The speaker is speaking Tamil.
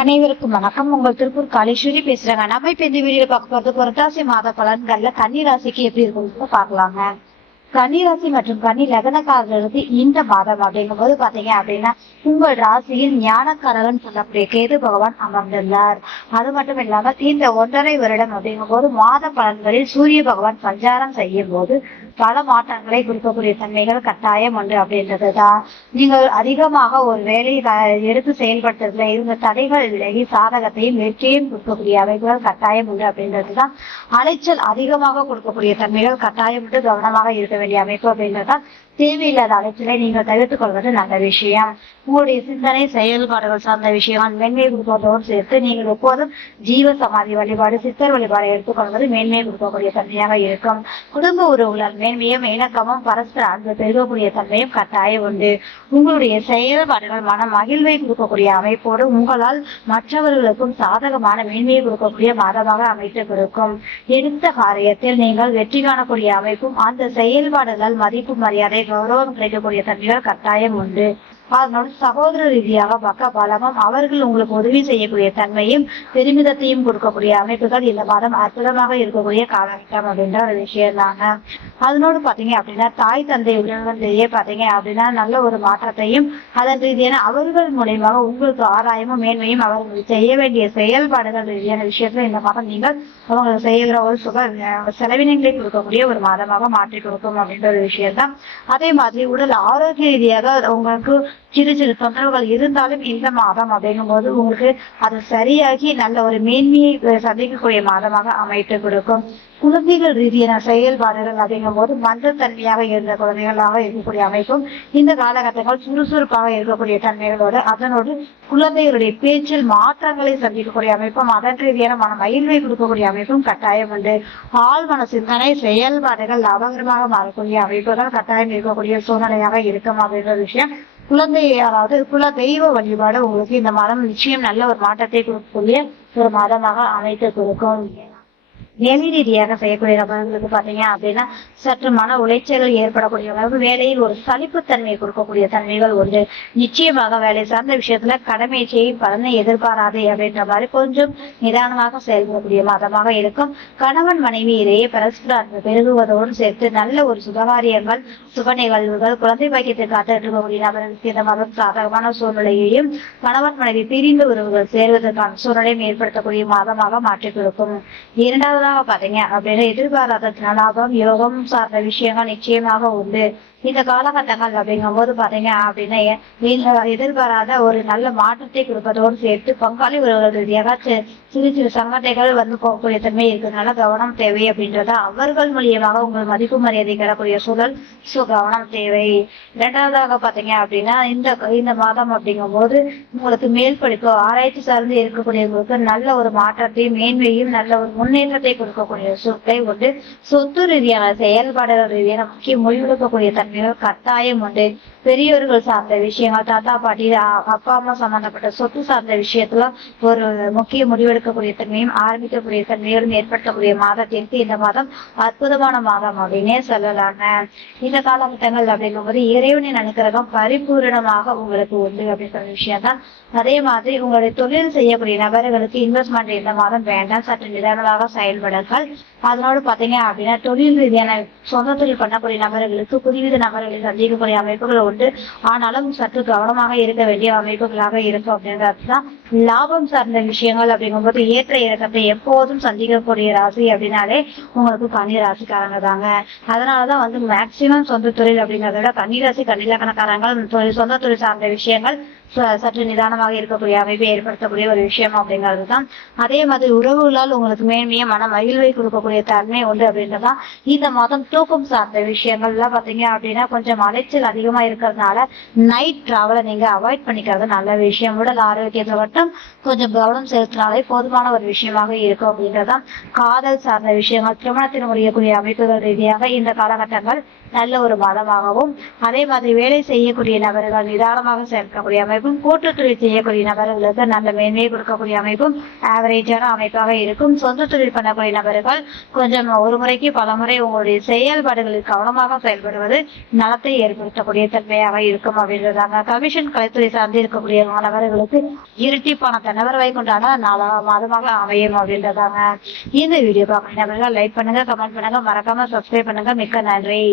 அனைவருக்கும் வணக்கம். உங்கள் திருப்பூர் காளீஸ்வரி பேசுறாங்க. நம்ம இப்ப இந்த வீடியோ பார்க்க போறது புரட்டாசி மாத பலன்கள்ல கன்னி ராசிக்கு எப்படி இருக்குன்னு பாக்கலாங்க. கன்னிராசி மற்றும் கன்னி லக்னக்காரர்களுக்கு இந்த மாதம் அப்படிங்கும் போது பாத்தீங்க அப்படின்னா உங்கள் ராசியில் ஞானக்காரகன் சொல்லக்கூடிய கேது பகவான் அமர்ந்துள்ளார். அது மட்டும் இல்லாம இந்த 1.5 வருடம் அப்படிங்கும் போது மாத பலன்களில் சூரிய பகவான் சஞ்சாரம் செய்யும் போது பல மாற்றங்களை கொடுக்கக்கூடிய தன்மைகள் கட்டாயம் உண்டு அப்படின்றதுதான். நீங்கள் அதிகமாக ஒரு வேலையை எடுத்து செயல்படுத்துறதுல இருந்த தடைகள் விலகி சாதகத்தையும் வெற்றியும் கொடுக்கக்கூடிய அமைப்புகள் கட்டாயம் உண்டு அப்படின்றதுதான். அலைச்சல் அதிகமாக கொடுக்கக்கூடிய தன்மைகள் கட்டாயம் உண்டு, கவனமாக இருக்க வேண்டிய அமைப்பு அப்படின்றதுதான். தேவையில்லாத அலைச்சலை நீங்கள் தவிர்த்துக் கொள்வது நல்ல விஷயம். உங்களுடைய சிந்தனை செயல்பாடுகள் சார்ந்த விஷயம் மேன்மை கொடுப்பதோடு சேர்த்து நீங்கள் எப்போதும் ஜீவ சமாதி வழிபாடு சித்தர் வழிபாடு எடுத்துக்கொள்வது மேன்மையை கொடுக்கக்கூடிய தன்மையாக இருக்கும். குடும்ப உறவுகளால் மேன்மையும் இணக்கமும் பரஸ்பர அன்பு பெருகக்கூடிய தன்மையும் கட்டாயம் உண்டு. உங்களுடைய செயல்பாடுகள் மன மகிழ்வை கொடுக்கக்கூடிய அமைப்போடு உங்களால் மற்றவர்களுக்கும் சாதகமான மேன்மையை கொடுக்கக்கூடிய மாதமாக அமைத்து கொடுக்கும். எடுத்த காரியத்தில் நீங்கள் வெற்றி காணக்கூடிய அமைப்பும் அந்த செயல்பாடுகள் மதிப்பு மரியாதை கௌரவம் கிடைக்கக்கூடிய தன்மைகள் கட்டாயம் உண்டு. அதனோடு சகோதர ரீதியாக பக்க பலமும் அவர்கள் உங்களுக்கு உதவி செய்யக்கூடிய தன்மையும் பெருமிதத்தையும் கொடுக்கக்கூடிய அமைப்புகள் இந்த மாதம் அற்புதமாக இருக்கக்கூடிய காலகட்டம் அப்படின்ற ஒரு விஷயம் தாங்க. அதனோடு பாத்தீங்க அப்படின்னா தாய் தந்தை உறவுகளிலேயே பாத்தீங்க அப்படின்னா நல்ல ஒரு மாற்றத்தையும் அதன் ரீதியான அவர்கள் மூலியமாக உங்களுக்கு ஆதாயமும் மேன்மையும் அவர்கள் செய்ய வேண்டிய செயல்பாடுகள் ரீதியான விஷயத்துல இந்த மாதம் நீங்கள் அவங்களுக்கு செய்கிற ஒரு சுக செலவினங்களை கொடுக்கக்கூடிய ஒரு மாதமாக மாற்றி கொடுக்கும் அப்படின்ற ஒரு விஷயம்தான். அதே மாதிரி உடல் ஆரோக்கிய ரீதியாக உங்களுக்கு சிறு சிறு தொந்தரவுகள் இருந்தாலும் இந்த மாதம் அப்படிங்கும் போது உங்களுக்கு அது சரியாகி நல்ல ஒரு மேன்மையை சந்திக்கக்கூடிய மாதமாக அமைத்து கொடுக்கும். குழந்தைகள் ரீதியான செயல்பாடுகள் அப்படிங்கும் போது மந்தத்தன்மையாக இருந்த குழந்தைகளாக இருக்கக்கூடிய அமைப்பும் இந்த காலகட்டங்கள் சுறுசுறுப்பாக இருக்கக்கூடிய தன்மைகளோடு அதனோடு குழந்தைகளுடைய பேச்சில் மாற்றங்களை சந்திக்கக்கூடிய அமைப்பும் அதன் ரீதியான மன மகிழ்வை கொடுக்கக்கூடிய அமைப்பும் கட்டாயம் உண்டு. ஆழ்மன சிந்தனை செயல்பாடுகள் லாபகரமாக மாறக்கூடிய அமைப்புகள் கட்டாயம் இருக்கக்கூடிய சூழ்நிலையாக இருக்கும் அப்படின்ற விஷயம். குழந்தை அதாவது குல தெய்வ வழிபாடு உங்களுக்கு இந்த மாதம் நிச்சயம் நல்ல ஒரு மாற்றத்தை கொடுக்கக்கூடிய ஒரு மாதமாக அமைத்து கொடுக்கும். வேலை ரீதியாக செய்யக்கூடிய நபர்களுக்கு பாத்தீங்க அப்படின்னா சற்று மன உளைச்சல்கள் ஏற்படக்கூடிய அளவு வேலையில் ஒரு சலிப்புத்தன்மையை கொடுக்கக்கூடிய தன்மைகள் உண்டு. நிச்சயமாக வேலை சார்ந்த விஷயத்துல கடமை செய்யும் பலனை எதிர்பாராது அப்படின்ற மாதிரி கொஞ்சம் நிதானமாக செயல்படக்கூடிய மாதமாக இருக்கும். கணவன் மனைவி இடையே பரஸ்பர அன்பு பெருகுவதோடு சேர்த்து நல்ல ஒரு சுபகாரியங்கள் சுப நிகழ்வுகள் குழந்தை பாக்கியத்தை காத்து இருக்கக்கூடிய நபர்களுக்கு இந்த மாதம் சாதகமான சூழ்நிலையையும் கணவன் மனைவி பிரிந்து உறவுகள் சேர்வதற்கான சூழ்நிலையும் ஏற்படுத்தக்கூடிய மாதமாக மாற்றிக் கொடுக்கும். இரண்டாவது பாத்தீங்க அப்படின்னா எதிர்பாராத லாபம் யோகம் சார்ந்த விஷயங்கள் நிச்சயமாக உண்டு. இந்த காலகட்டங்கள் அப்படிங்கும் போது பாத்தீங்க அப்படின்னா எதிர்பாராத ஒரு நல்ல மாற்றத்தை கொடுப்பதோடு சேர்த்து பங்காளி உறவுகள் ரீதியாக சிறு சிறு சங்கடைகள் வந்து போகக்கூடிய தன்மை இருக்கிறதுனால கவனம் தேவை அப்படின்றத அவர்கள் மூலியமாக உங்கள் மதிப்பு மரியாதை பெறக்கூடிய சூழல் கவனம் தேவை. இரண்டாவதாக பாத்தீங்க அப்படின்னா இந்த மாதம் அப்படிங்கும் போது உங்களுக்கு மேல் படிப்பு ஆராய்ச்சி சார்ந்து இருக்கக்கூடியவங்களுக்கு நல்ல ஒரு மாற்றத்தையும் மேன்மையும் நல்ல ஒரு முன்னேற்றத்தை கொடுக்கக்கூடிய சூழலை உண்டு. சொத்து ரீதியான செயல்பாடுகள் ரீதியான முக்கிய முடிவெடுக்கக்கூடிய தன்மைகள் கட்டாயம் உண்டு. பெரியவர்கள் சார்ந்த விஷயங்கள் தாத்தா பாட்டி அப்பா அம்மா சம்பந்தப்பட்ட சொத்து சார்ந்த விஷயத்துல ஒரு முக்கிய முடிவெடுக்கக்கூடிய தன்மையும் ஆரம்பிக்கக்கூடிய தன்மைகளும் ஏற்படுத்தக்கூடிய மாதத்திற்கு இந்த மாதம் அற்புதமான மாதம் அப்படின்னே சொல்லலாங்க. இந்த காலகட்டங்கள் அப்படிங்கும் போது இறைவனின் அனுக்கிரகம் பரிபூரணமாக உங்களுக்கு உண்டு அப்படின்ற விஷயம் தான். அதே மாதிரி உங்களுடைய தொழில் செய்யக்கூடிய நபர்களுக்கு இன்வெஸ்ட்மெண்ட் இந்த மாதம் வேண்டாம், சற்று நிதானமாக செயல்படுங்கள். அதனோடு பாத்தீங்க அப்படின்னா தொழில் ரீதியான சொந்த தொழில் பண்ணக்கூடிய நபர்களுக்கு புதிவித நபர்களை சந்திக்கக்கூடிய அமைப்புகள் உண்டு. ஆனாலும் சற்று கவனமாக இருக்க வேண்டிய அமைப்புகளாக இருக்கும் அப்படின்றதுதான். லாபம் சார்ந்த விஷயங்கள் அப்படிங்கும் போது ஏற்ற இறக்கத்தை எப்போதும் சந்திக்கக்கூடிய ராசி அப்படின்னாலே உங்களுக்கு கன்னி ராசிக்காரங்க தாங்க. அதனாலதான் வந்து மேக்சிமம் சொந்த தொழில் அப்படிங்கிறத விட கன்னிராசி கன்னிலக்கணக்காரங்கள் சொந்த தொழில் சார்ந்த விஷயங்கள் சற்று நிதானமாக இருக்கக்கூடிய அமைப்பை ஏற்படுத்தக்கூடிய ஒரு விஷயம் அப்படிங்கிறதுதான். அதே மாதிரி உறவுகளால் உங்களுக்கு மேன்மையை மன மகிழ்வை கொடுக்கக்கூடிய தன்மை உண்டு அப்படின்றதான். இந்த மாதம் தூக்கம் சார்ந்த விஷயங்கள் எல்லாம் பாத்தீங்க அப்படின்னா கொஞ்சம் அலைச்சல் அதிகமா இருக்கிறதுனால நைட் டிராவலை நீங்க அவாய்ட் பண்ணிக்கிறது நல்ல விஷயம். உடல் ஆரோக்கியத்தை மட்டும் கொஞ்சம் கவனம் செலுத்தினாலே போதுமான ஒரு விஷயமாக இருக்கும் அப்படின்றதான். காதல் சார்ந்த விஷயங்கள் திருமணத்தில் முடியக்கூடிய அமைப்புகள் ரீதியாக இந்த காலகட்டங்கள் நல்ல ஒரு மாதமாகவும், அதே மாதிரி வேலை செய்யக்கூடிய நபர்கள் நிதானமாக செயல்படக்கூடிய அமைப்பும், கூட்டு தொழில் செய்யக்கூடிய நபர்களுக்கு நல்ல மேன்மையை கொடுக்கக்கூடிய அமைப்பும் ஆவரேஜான அமைப்பாக இருக்கும். சொந்த தொழில் பண்ணக்கூடிய நபர்கள் கொஞ்சம் ஒரு முறைக்கு பல முறை உங்களுடைய செயல்பாடுகளில் கவனமாக செயல்படுவது நலத்தை ஏற்படுத்தக்கூடிய தன்மையாக இருக்கும் அப்படின்றதாங்க. கமிஷன் கலைத்துறை சார்ந்து இருக்கக்கூடிய நபர்களுக்கு இரட்டிப்பான தன்னவரவை கொண்டாட மாதமாக அமையும் அப்படின்றதாங்க. இந்த வீடியோ பார்க்குற நபர்கள் லைக் பண்ணுங்க, கமெண்ட் பண்ணுங்க, மறக்காம சப்ஸ்கிரைப் பண்ணுங்க. மிக்க நன்றி.